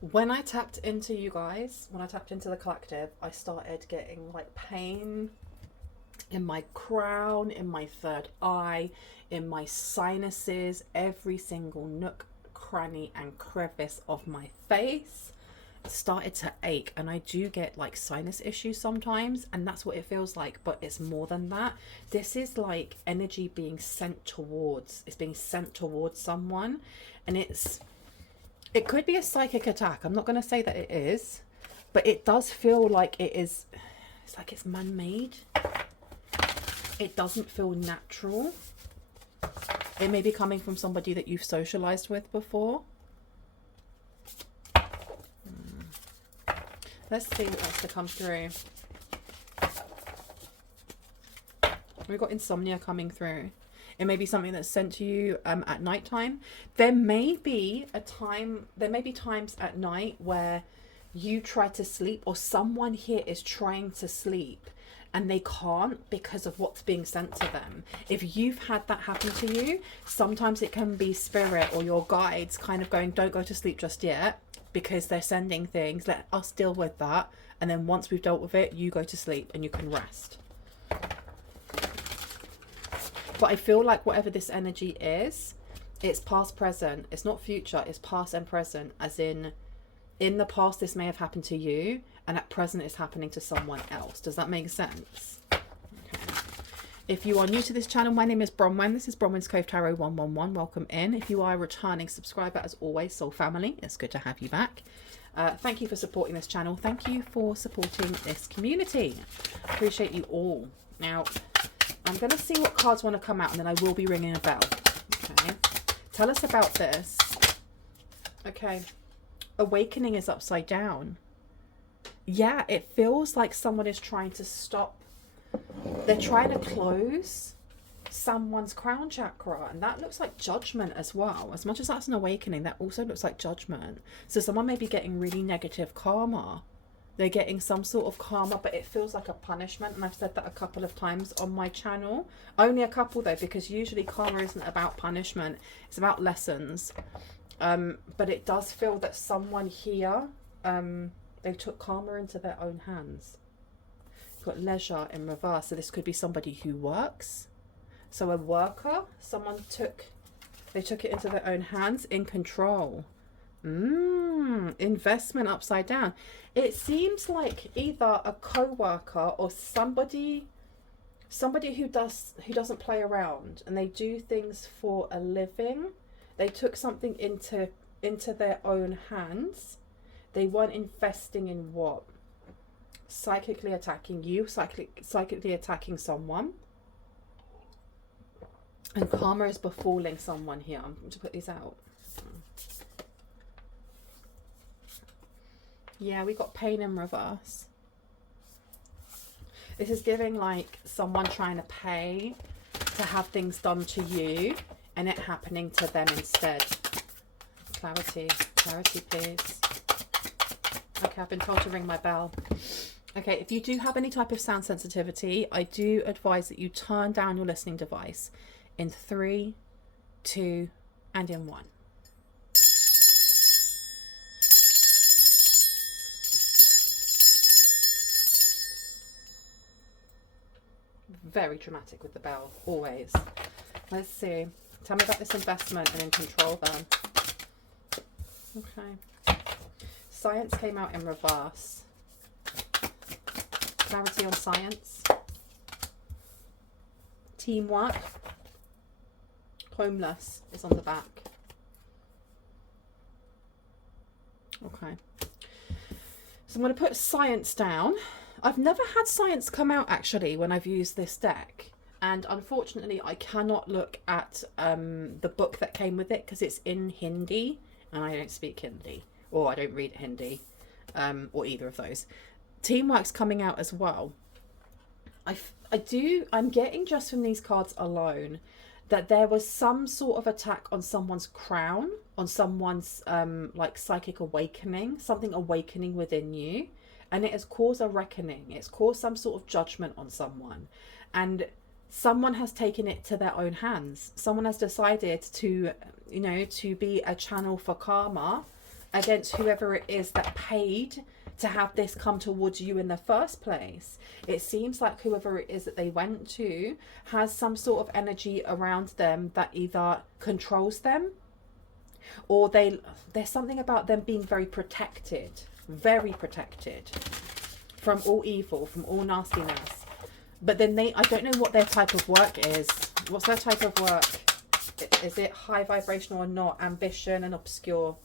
When I tapped into you guys, when I tapped into the collective, I started getting like pain in my crown, in my third eye, in my sinuses, every single nook, cranny, and crevice of my face started to ache. And I do get like sinus issues sometimes, and that's what it feels like, but it's more than that. This is like energy being sent towards, it's being sent towards someone, and it could be a psychic attack. I'm not going to say that it is, but it does feel like it is. It's like it's man-made. It doesn't feel natural. It may be coming from somebody that you've socialized with before. Let's see what wants to come through. We've got insomnia coming through. It may be something that's sent to you at night time. There may be times at night where you try to sleep, or someone here is trying to sleep and they can't because of what's being sent to them. If you've had that happen to you, sometimes it can be spirit or your guides kind of going, don't go to sleep just yet, because they're sending things. Let us deal with that. And then once we've dealt with it, you go to sleep and you can rest. But I feel like whatever this energy is, it's past, present. It's not future, it's past and present. As in the past, this may have happened to you, and at present, it's happening to someone else. Does that make sense? Okay. If you are new to this channel, my name is Bronwyn. This is Bronwyn's Cove Tarot 111. Welcome in. If you are a returning subscriber, as always, soul family, it's good to have you back. Thank you for supporting this channel. Thank you for supporting this community. Appreciate you all. Now, I'm going to see what cards want to come out, and then I will be ringing a bell. Okay. Tell us about this. Okay. Awakening is upside down. Yeah, it feels like someone is trying to stop. They're trying to close someone's crown chakra, and that looks like judgment as well. As much as that's an awakening, that also looks like judgment. So someone may be getting really negative karma. They're getting some sort of karma, but it feels like a punishment. And I've said that a couple of times on my channel. Only a couple though, because usually karma isn't about punishment. It's about lessons. But it does feel that someone here, they took karma into their own hands. You've got leisure in reverse. So this could be somebody who works. So a worker, they took it into their own hands, in control. Investment upside down. It seems like either a co-worker or somebody who doesn't play around, and they do things for a living. They took something into their own hands. They weren't investing in what? Psychically attacking you, psychically attacking someone. And karma is befalling someone here. I'm going to put these out. Yeah, we got pain in reverse. This is giving like someone trying to pay to have things done to you, and it happening to them instead. Clarity, please. Okay, I've been told to ring my bell. Okay, if you do have any type of sound sensitivity, I do advise that you turn down your listening device in 3, 2, and in 1. Very dramatic with the bell, always. Let's see. Tell me about this investment and in control then. Okay. Science came out in reverse. Clarity on science. Teamwork. Homeless is on the back. Okay. So I'm going to put science down. I've never had science come out actually when I've used this deck. And unfortunately, I cannot look at the book that came with it because it's in Hindi and I don't speak Hindi, or I don't read Hindi, or either of those. Teamwork's coming out as well. I'm getting just from these cards alone that there was some sort of attack on someone's crown, on someone's like psychic awakening, something awakening within you, and it has caused a reckoning. It's caused some sort of judgment on someone, and someone has taken it to their own hands. Someone has decided to, to be a channel for karma, against whoever it is that paid to have this come towards you in the first place. It seems like whoever it is that they went to has some sort of energy around them that either controls them, or there's something about them being very protected from all evil, from all nastiness. But then I don't know what their type of work is. What's their type of work? Is it high vibrational or not? Ambition and obscure.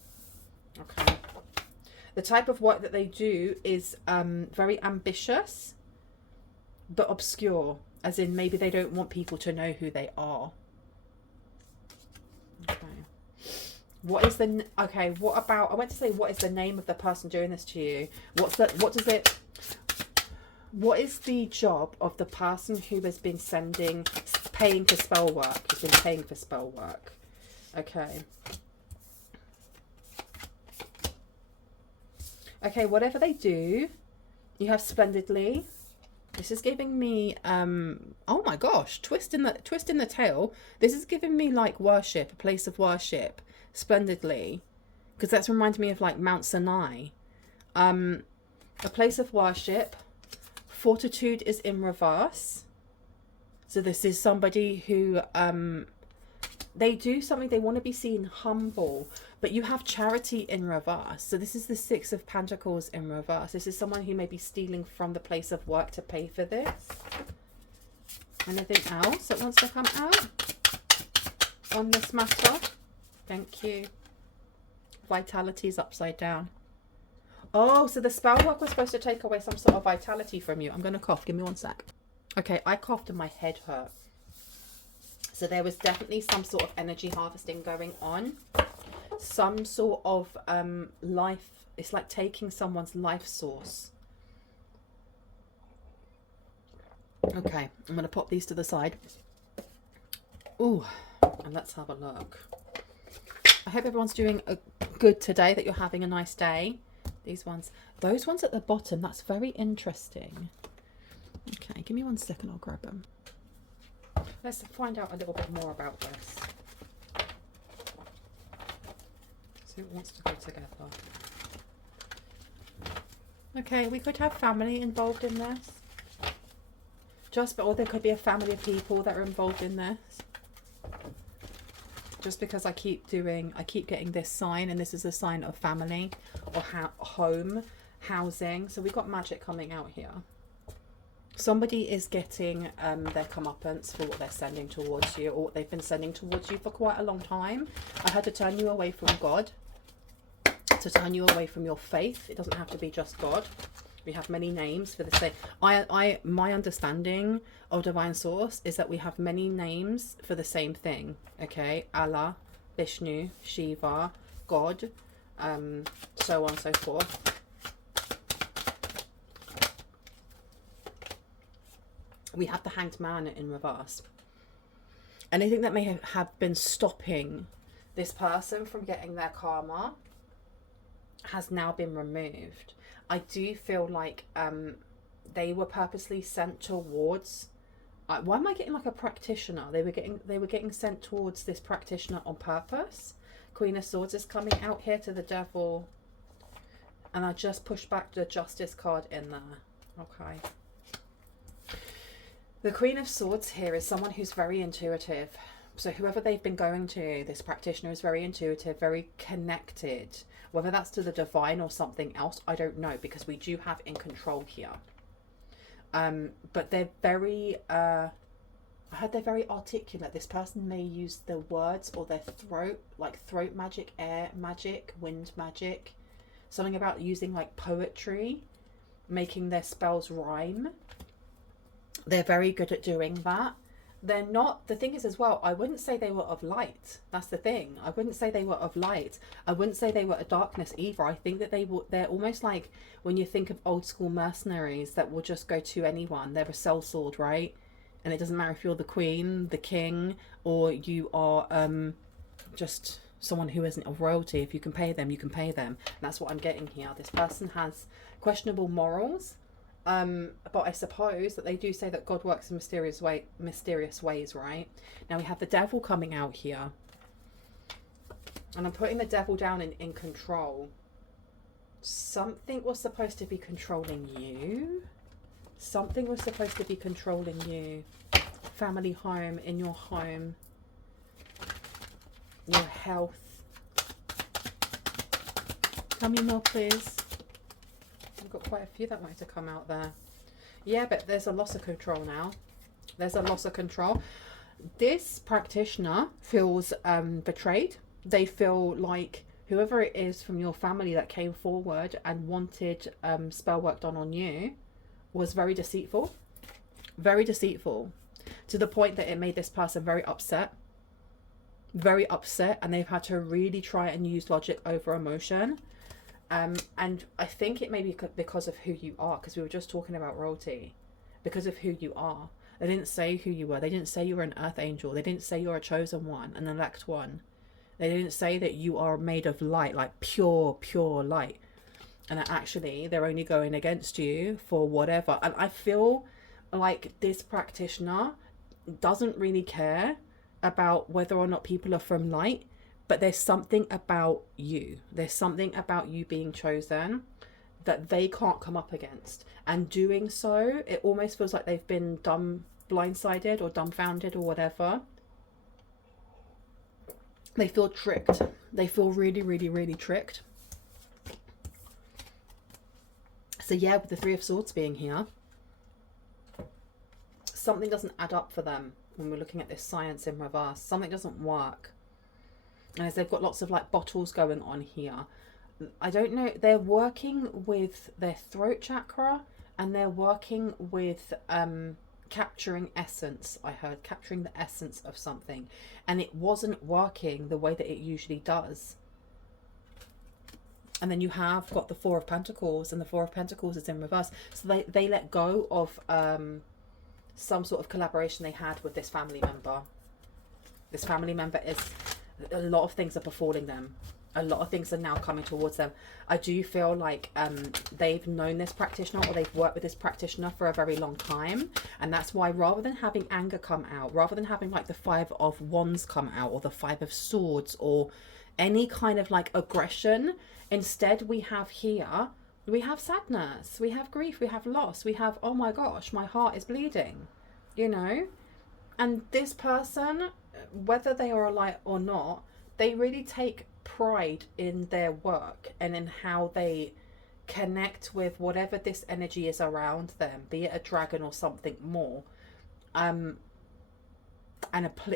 Okay. The type of work that they do is very ambitious, but obscure. As in, maybe they don't want people to know who they are. Okay. What is the... Okay, what about... I went to say, what is the name of the person doing this to you? What is the job of the person who has been paying for spell work? Has been paying for spell work. Okay. Okay, whatever they do, you have splendidly. This is giving me, oh my gosh, twist in the tail. This is giving me like worship, a place of worship, splendidly, because that's reminding me of like Mount Sinai. A place of worship. Fortitude is in reverse. So this is somebody who, they do something, they want to be seen humble, but you have charity in reverse. So this is the Six of Pentacles in reverse. This is someone who may be stealing from the place of work to pay for this. Anything else that wants to come out on this matter? Thank you. Vitality is upside down. Oh, so the spell work was supposed to take away some sort of vitality from you. I'm going to cough. Give me one sec. Okay, I coughed and my head hurt. So there was definitely some sort of energy harvesting going on. Some sort of life. It's like taking someone's life source. Okay, I'm going to pop these to the side. Ooh, and let's have a look. I hope everyone's doing good today, that you're having a nice day. These ones. Those ones at the bottom, that's very interesting. Okay, give me 1 second, I'll grab them. Let's find out a little bit more about this. So it wants to go together. Okay, we could have family involved in this. Or there could be a family of people that are involved in this. Just because I keep getting this sign, and this is a sign of family or home, housing. So we've got magic coming out here. Somebody is getting their comeuppance for what they're sending towards you, or what they've been sending towards you for quite a long time. I had to turn you away from God, to turn you away from your faith. It doesn't have to be just God. We have many names for the same. My understanding of divine source is that we have many names for the same thing. Okay, Allah, Vishnu, Shiva, God, so on and so forth. We have the Hanged Man in reverse. Anything that may have been stopping this person from getting their karma has now been removed. I do feel like they were purposely sent towards. Why am I getting like a practitioner? They were getting sent towards this practitioner on purpose. Queen of Swords is coming out here to the Devil, and I just pushed back the Justice card in there. Okay. The Queen of Swords here is someone who's very intuitive. So whoever they've been going to, this practitioner is very intuitive, very connected. Whether that's to the divine or something else, I don't know, because we do have in control here. But they're very, I heard they're very articulate. This person may use their words or their throat, like throat magic, air magic, wind magic. Something about using like poetry, making their spells rhyme. They're very good at doing that. They're not, the thing is as well, I wouldn't say they were of light. That's the thing. I wouldn't say they were of light. I wouldn't say they were of darkness either. I think that they're almost like when you think of old school mercenaries that will just go to anyone. They're a sellsword, right? And it doesn't matter if you're the queen, the king, or you are just someone who isn't of royalty. If you can pay them, you can pay them. And that's what I'm getting here. This person has questionable morals. But I suppose that they do say that God works in mysterious ways, right? Now we have the Devil coming out here. And I'm putting the devil down in control. Something was supposed to be controlling you. Something was supposed to be controlling you. Family home, in your home. Your health. Tell me more, please. I've got quite a few that wanted to come out there. Yeah, but there's a loss of control now. There's a loss of control. This practitioner feels betrayed. They feel like whoever it is from your family that came forward and wanted spell work done on you was very deceitful. Very deceitful. To the point that it made this person very upset. Very upset. And they've had to really try and use logic over emotion. And I think it may be because of who you are. Because we were just talking about royalty. Because of who you are. They didn't say who you were. They didn't say you were an earth angel. They didn't say you're a chosen one, an elect one. They didn't say that you are made of light, like pure light. And that actually they're only going against you for whatever. And I feel like this practitioner doesn't really care about whether or not people are from light, but there's something about you. There's something about you being chosen that they can't come up against. And doing so, it almost feels like they've been blindsided or dumbfounded or whatever. They feel tricked. They feel really tricked. So yeah, with the Three of Swords being here, something doesn't add up for them when we're looking at this science in reverse. Something doesn't work. And as they've got lots of like bottles going on here. I don't know, they're working with their throat chakra and they're working with capturing essence. I heard capturing the essence of something, and it wasn't working the way that it usually does. And then you have got the Four of Pentacles, and the Four of Pentacles is in reverse. So they let go of some sort of collaboration they had with this family member. This family member is, a lot of things are befalling them. A lot of things are now coming towards them. I do feel like they've known this practitioner, or they've worked with this practitioner for a very long time. And that's why, rather than having anger come out, rather than having like the Five of Wands come out, or the Five of Swords, or any kind of like aggression, instead we have here, we have sadness, we have grief, we have loss, we have, oh my gosh, my heart is bleeding, you know? And this person, whether they are a light or not, they really take pride in their work and in how they connect with whatever this energy is around them, be it a dragon or something more, and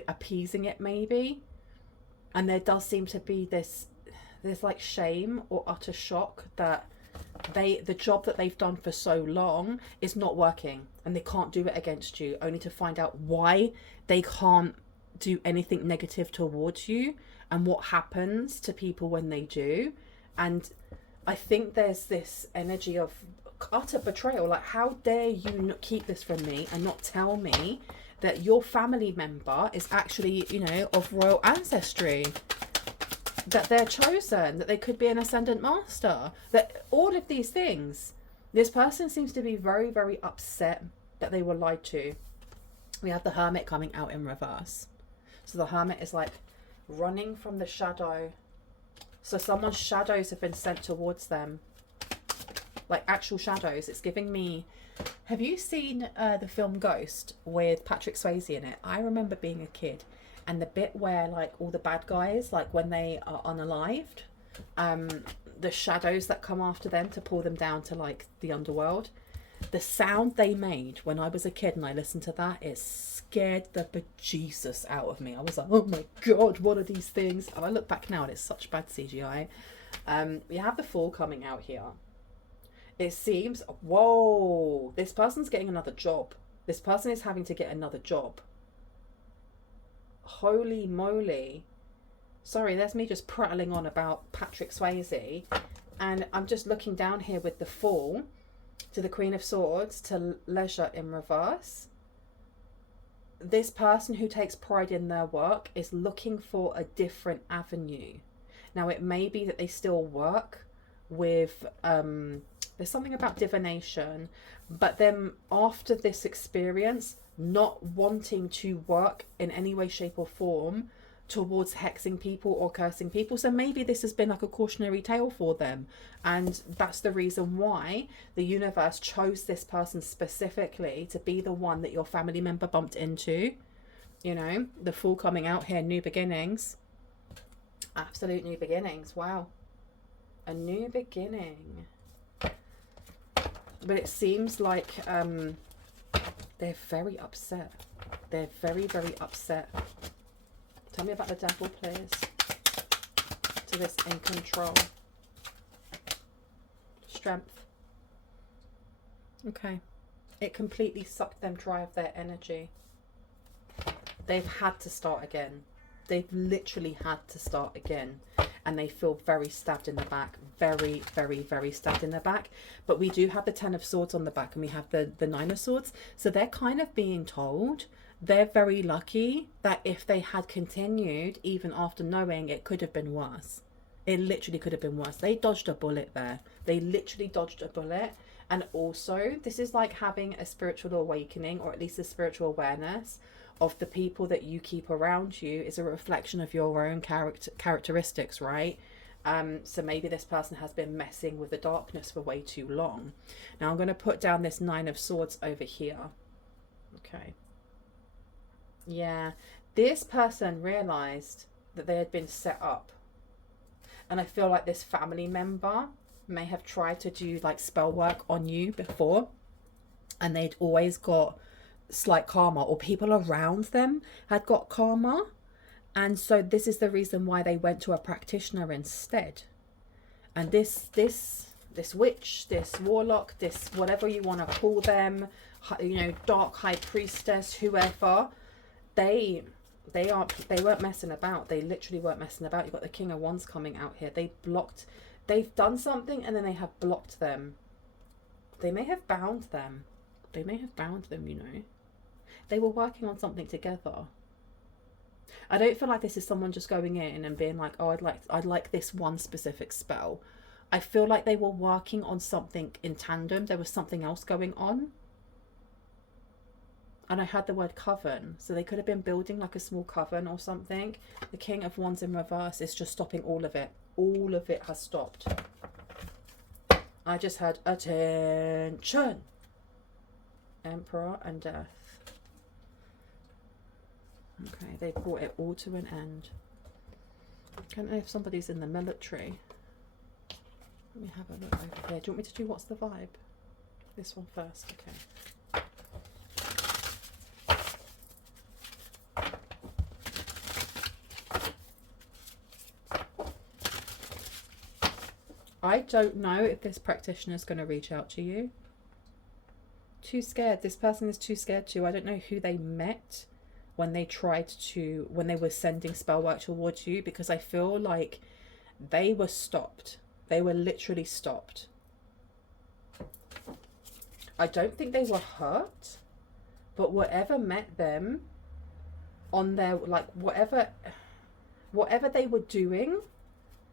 appeasing it maybe. And there does seem to be this like shame or utter shock that the job that they've done for so long is not working, and they can't do it against you, only to find out why they can't do anything negative towards you and what happens to people when they do. And I think there's this energy of utter betrayal. Like, how dare you not keep this from me and not tell me that your family member is actually, you know, of royal ancestry, that they're chosen, that they could be an ascendant master, that all of these things. This person seems to be very upset that they were lied to. We have the Hermit coming out in reverse. So the Hermit is like running from the shadow. So someone's shadows have been sent towards them, like actual shadows. It's giving me, have you seen the film Ghost with Patrick Swayze in it? I remember being a kid, and the bit where like all the bad guys, like when they are unalived, the shadows that come after them to pull them down to like the underworld, the sound they made when I was a kid and I listened to that, it scared the bejesus out of me. I was like, oh my god, what are these things? And I look back now and it's such bad CGI. We have the Fool coming out here. It seems, whoa, this person's getting another job. This person is having to get another job. Holy moly. Sorry, there's me just prattling on about Patrick Swayze. And I'm just looking down here with the Fool to the Queen of Swords to Leisure in reverse. This person who takes pride in their work is looking for a different avenue. Now, it may be that they still work with, there's something about divination, but then after this experience, not wanting to work in any way, shape or form towards hexing people or cursing people. So maybe this has been like a cautionary tale for them, and that's the reason why the universe chose this person specifically to be the one that your family member bumped into. You know, the Fool coming out here, new beginnings. Absolute new beginnings. Wow. A new beginning. But it seems like they're very upset. They're very, very upset. Tell me about the devil, please. To this in control. Strength. Okay. It completely sucked them dry of their energy. They've had to start again. They've literally had to start again. And they feel very stabbed in the back. Very, very, very stabbed in the back. But we do have the 10 of Swords on the back, and we have the 9 of Swords. So they're kind of being told they're very lucky that if they had continued, even after knowing, it could have been worse. It literally could have been worse. They dodged a bullet there. They literally dodged a bullet. And also, this is like having a spiritual awakening, or at least a spiritual awareness of the people that you keep around you is a reflection of your own characteristics, right? So maybe this person has been messing with the darkness for way too long. Now I'm going to put down this 9 of Swords over here. Okay. Yeah, this person realized that they had been set up. And I feel like this family member may have tried to do like spell work on you before, and they'd always got slight karma, or people around them had got karma. And so this is the reason why they went to a practitioner instead. And this witch, this warlock, this whatever you want to call them, you know, dark high priestess, whoever, they weren't messing about. They literally weren't messing about. You've got the King of Wands coming out here. They've done something, and then they have blocked them. They may have bound them. They may have bound them, you know. They were working on something together. I don't feel like this is someone just going in and being like, oh, I'd like this one specific spell. I feel like they were working on something in tandem. There was something else going on. And I heard the word coven. So they could have been building like a small coven or something. The King of Wands in reverse is just stopping all of it. All of it has stopped. I just heard attention. Emperor and death. Okay, they brought it all to an end. I don't know if somebody's in the military. Let me have a look over here. Do you want me to do what's the vibe? This one first, okay. I don't know if this practitioner is going to reach out to you. Too scared. This person is too scared to. I don't know who they met when they when they were sending spell work towards you, because I feel like they were stopped. They were literally stopped. I don't think they were hurt, but whatever met them on their, like, whatever they were doing,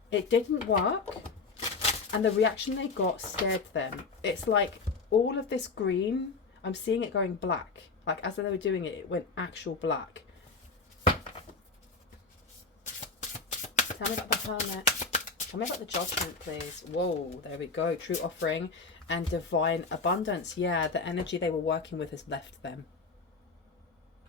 it didn't work. And the reaction they got scared them. It's like all of this green, I'm seeing it going black. Like as they were doing it, it went actual black. Tell me about the Hermit. Tell me about the Judgment, please. Whoa, there we go. True offering and divine abundance. Yeah, the energy they were working with has left them.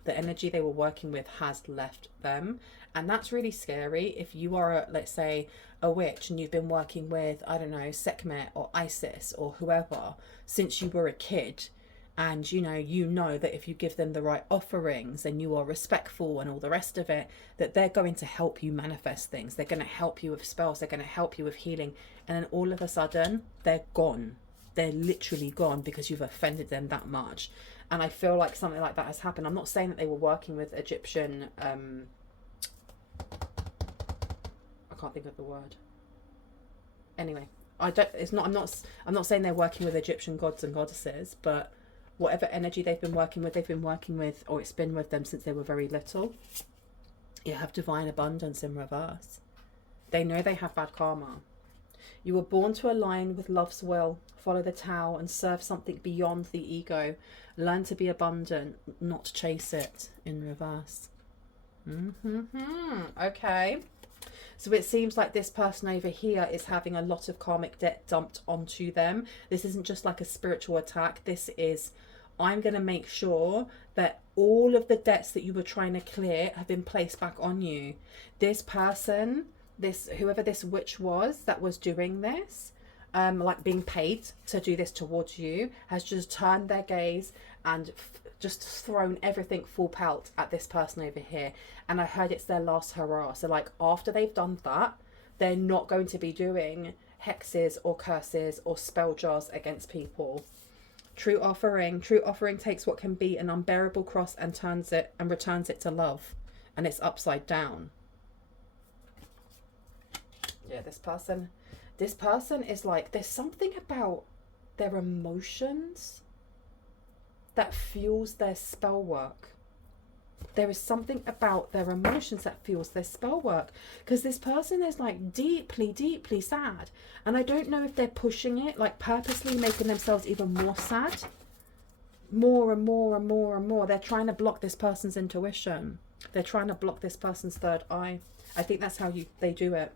The energy they were working with has left them. And that's really scary. If you are, let's say, a witch and you've been working with, I don't know, Sekhmet or Isis or whoever since you were a kid, and you know that if you give them the right offerings and you are respectful and all the rest of it, that they're going to help you manifest things. They're going to help you with spells. They're going to help you with healing. And then all of a sudden, they're gone. They're literally gone because you've offended them that much. And I feel like something like that has happened. I'm not saying that they were working with Egyptian... I can't think of the word. Anyway, I'm not saying they're working with Egyptian gods and goddesses, but whatever energy they've been working with, or it's been with them since they were very little. You have divine abundance in reverse. They know they have bad karma. You were born to align with love's will, follow the Tao and serve something beyond the ego. Learn to be abundant, not chase it, in reverse. Okay. So it seems like this person over here is having a lot of karmic debt dumped onto them. This isn't just like a spiritual attack. This is, I'm going to make sure that all of the debts that you were trying to clear have been placed back on you. This person, whoever this witch was that was doing this, like being paid to do this towards you, has just turned their gaze and just thrown everything full pelt at this person over here. And I heard it's their last hurrah. So like after they've done that, they're not going to be doing hexes or curses or spell jars against people. True offering takes what can be an unbearable cross and turns it and returns it to love. And it's upside down. Yeah, this person is like, there's something about their emotions that fuels their spell work. There is something about their emotions that fuels their spell work, because this person is like deeply, deeply sad, and I don't know if they're pushing it, like purposely making themselves even more sad, more and more and more and more. They're trying to block this person's intuition. They're trying to block this person's third eye. I think that's how they do it.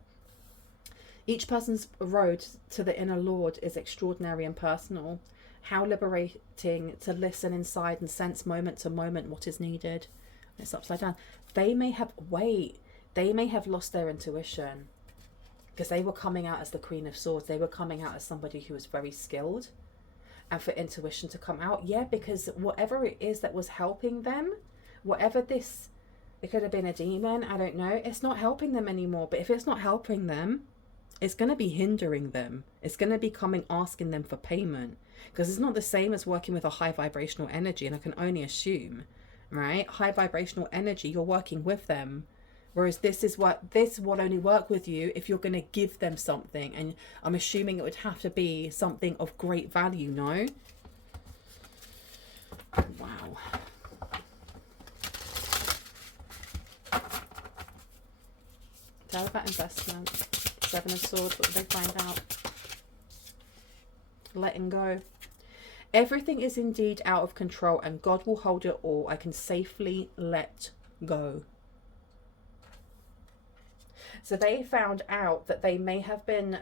Each person's road to the inner Lord is extraordinary and personal. How liberating to listen inside and sense moment to moment what is needed. It's upside down. They may have lost their intuition, because they were coming out as the Queen of Swords. They were coming out as somebody who was very skilled. And for intuition to come out, yeah, because whatever it is that was helping them, it could have been a demon, I don't know, it's not helping them anymore. But if it's not helping them, it's going to be hindering them. It's going to be asking them for payment, because it's not the same as working with a high vibrational energy. And I can only assume, right, high vibrational energy, you're working with them, whereas this will only work with you if you're going to give them something. And I'm assuming it would have to be something of great value. No? Wow. Tell about investment. Seven of Swords. What did they find out? Letting go. Everything is indeed out of control, and God will hold it all. I can safely let go. So they found out that they may have been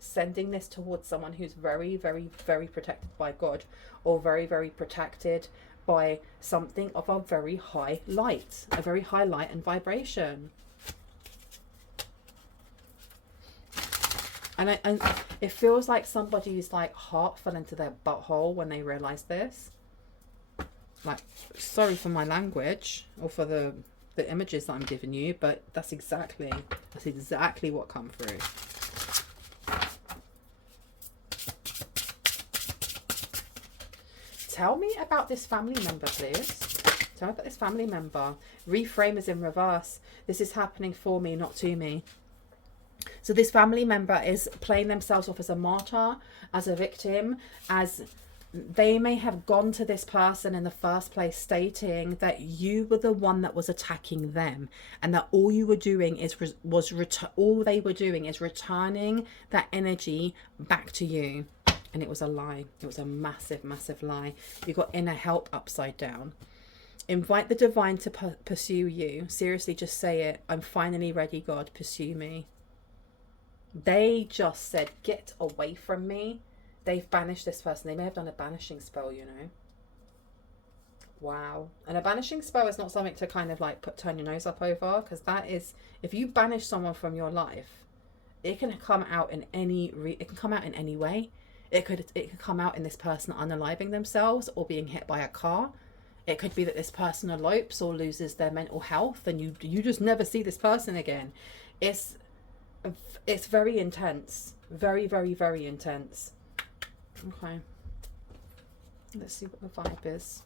sending this towards someone who's very, very, very protected by God, or very, very protected by something of a very high light and vibration. And it feels like somebody's like heart fell into their butthole when they realized this. Like, sorry for my language or for the images that I'm giving you, but that's exactly what come through. Tell me about this family member, please. Tell me about this family member. Reframe is in reverse. This is happening for me, not to me. So this family member is playing themselves off as a martyr, as a victim, as they may have gone to this person in the first place stating that you were the one that was attacking them, and that all you were doing is returning that energy back to you. And it was a lie. It was a massive, massive lie. You got inner help upside down. Invite the divine to pursue you. Seriously, just say it. I'm finally ready, God. Pursue me. They just said, get away from me. They've banished this person. They may have done a banishing spell, you know. Wow. And a banishing spell is not something to kind of like turn your nose up over, because that is, if you banish someone from your life, it can come out in any way. It could come out in this person unaliving themselves or being hit by a car. It could be that this person elopes or loses their mental health, and you just never see this person again. It's very intense. Very, very, very intense. Okay. Let's see what the vibe is.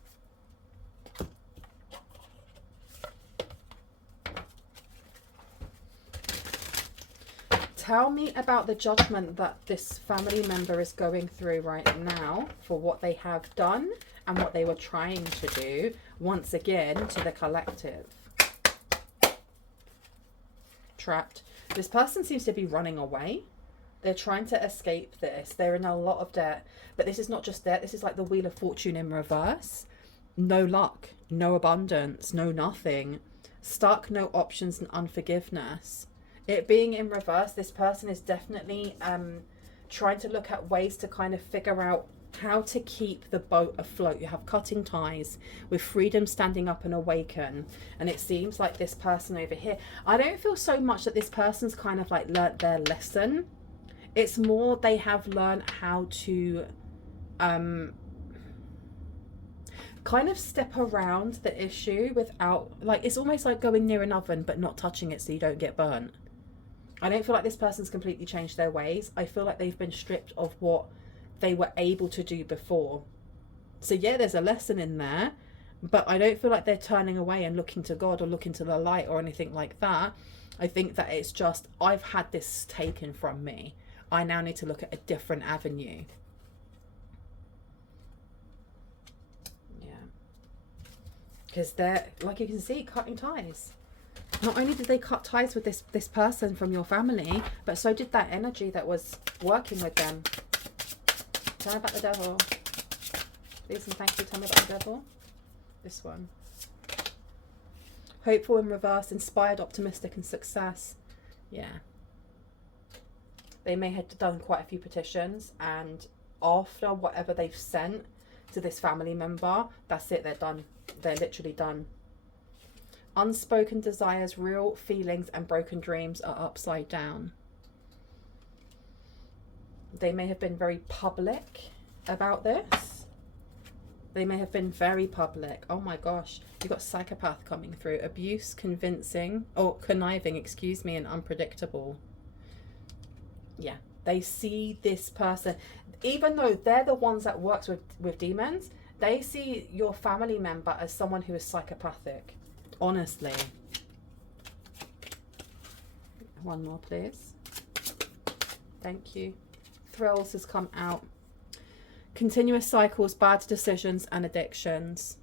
Tell me about the judgment that this family member is going through right now for what they have done and what they were trying to do, once again, to the collective. Trapped. This person seems to be running away. They're trying to escape this. They're in a lot of debt. But this is not just debt. This is like the Wheel of Fortune in reverse. No luck. No abundance. No nothing. stuck, no options, and unforgiveness. It being in reverse, this person is definitely trying to look at ways to kind of figure out how to keep the boat afloat. You have cutting ties with freedom, standing up and awaken. And it seems like this person over here, I don't feel so much that this person's kind of like learnt their lesson. It's more they have learned how to kind of step around the issue without, like, it's almost like going near an oven but not touching it so you don't get burnt. I don't feel like this person's completely changed their ways. I feel like they've been stripped of what they were able to do before. So yeah, there's a lesson in there, but I don't feel like they're turning away and looking to God or looking to the light or anything like that. I think that it's just, I've had this taken from me. I now need to look at a different avenue. Yeah. Because they're, like you can see, cutting ties. Not only did they cut ties with this person from your family, but so did that energy that was working with them. Tell me about the devil. Please and thank you. Tell me about the devil. This one. Hopeful in reverse, inspired, optimistic, and success. Yeah. They may have done quite a few petitions, and after whatever they've sent to this family member, that's it. They're done. They're literally done. Unspoken desires, real feelings, and broken dreams are upside down. They may have been very public about this. They may have been very public. Oh my gosh. You've got psychopath coming through. Abuse, convincing, or conniving, excuse me, and unpredictable. Yeah. They see this person, even though they're the ones that works with demons, they see your family member as someone who is psychopathic. Honestly. One more, please. Thank you. Thrills has come out. Continuous cycles, bad decisions, and addictions.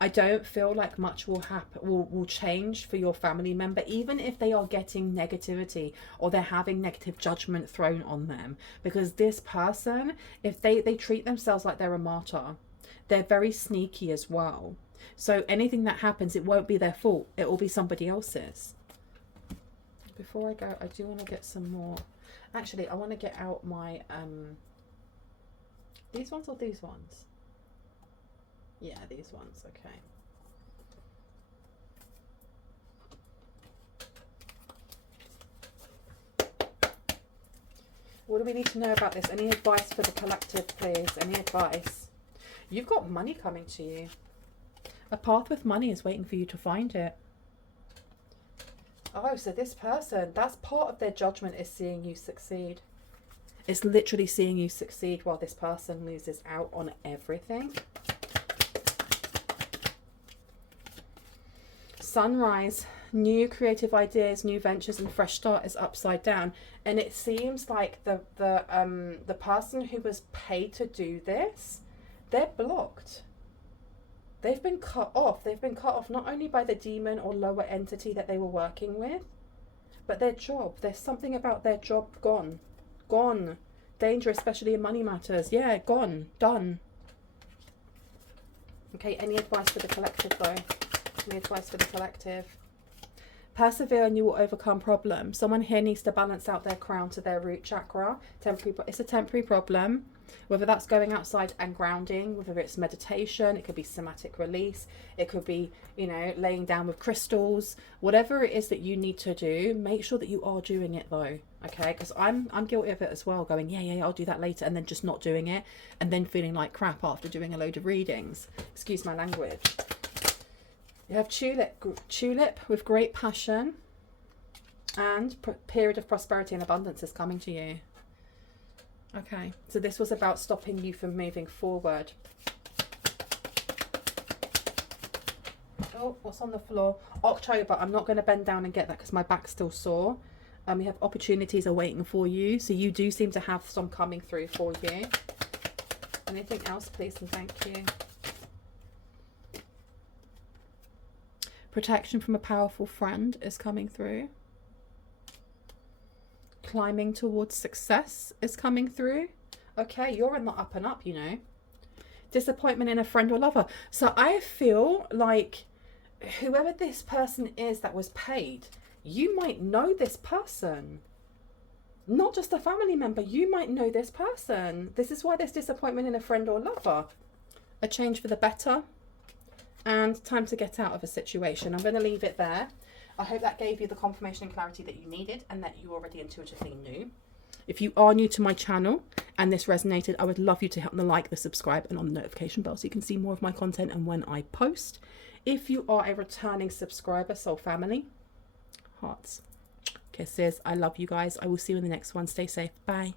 I don't feel like much will change for your family member, even if they are getting negativity or they're having negative judgment thrown on them. Because this person, if they treat themselves like they're a martyr, they're very sneaky as well. So anything that happens, it won't be their fault. It will be somebody else's. Before I go, I do want to get some more. Actually, I want to get out my, these ones or these ones? Yeah, these ones, okay. What do we need to know about this? Any advice for the collective, please? Any advice? You've got money coming to you. A path with money is waiting for you to find it. Oh, so this person, that's part of their judgment, is seeing you succeed. It's literally seeing you succeed while this person loses out on everything. Sunrise, new creative ideas, new ventures, and fresh start is upside down. And it seems like the person who was paid to do this, they're blocked. They've been cut off. They've been cut off not only by the demon or lower entity that they were working with, but their job. There's something about their job gone. Gone. Danger, especially in money matters. Yeah, gone. Done. Okay, any advice for the collective though? Any advice for the collective? Persevere and you will overcome problems. Someone here needs to balance out their crown to their root chakra. It's a temporary problem. Whether that's going outside and grounding, whether it's meditation, it could be somatic release, it could be, you know, laying down with crystals, whatever it is that you need to do, make sure that you are doing it though, okay? Because I'm guilty of it as well, going, yeah, I'll do that later, and then just not doing it, and then feeling like crap after doing a load of readings. Excuse my language. You have tulip with great passion, and period of prosperity and abundance is coming to you. Okay, so this was about stopping you from moving forward. Oh, what's on the floor? October. I'm not going to bend down and get that because my back's still sore. We have opportunities awaiting for you, so you do seem to have some coming through for you. Anything else, please, and thank you. Protection from a powerful friend is coming through. Climbing towards success is coming through. Okay, you're in the up and up, you know. Disappointment in a friend or lover. So I feel like whoever this person is that was paid, you might know this person. Not just a family member, you might know this person. This is why there's disappointment in a friend or lover. A change for the better, and time to get out of a situation. I'm going to leave it there. I hope that gave you the confirmation and clarity that you needed and that you already intuitively knew. If you are new to my channel and this resonated, I would love you to hit on the like, the subscribe, and on the notification bell so you can see more of my content and when I post. If you are a returning subscriber, soul family, hearts, kisses. I love you guys. I will see you in the next one. Stay safe. Bye.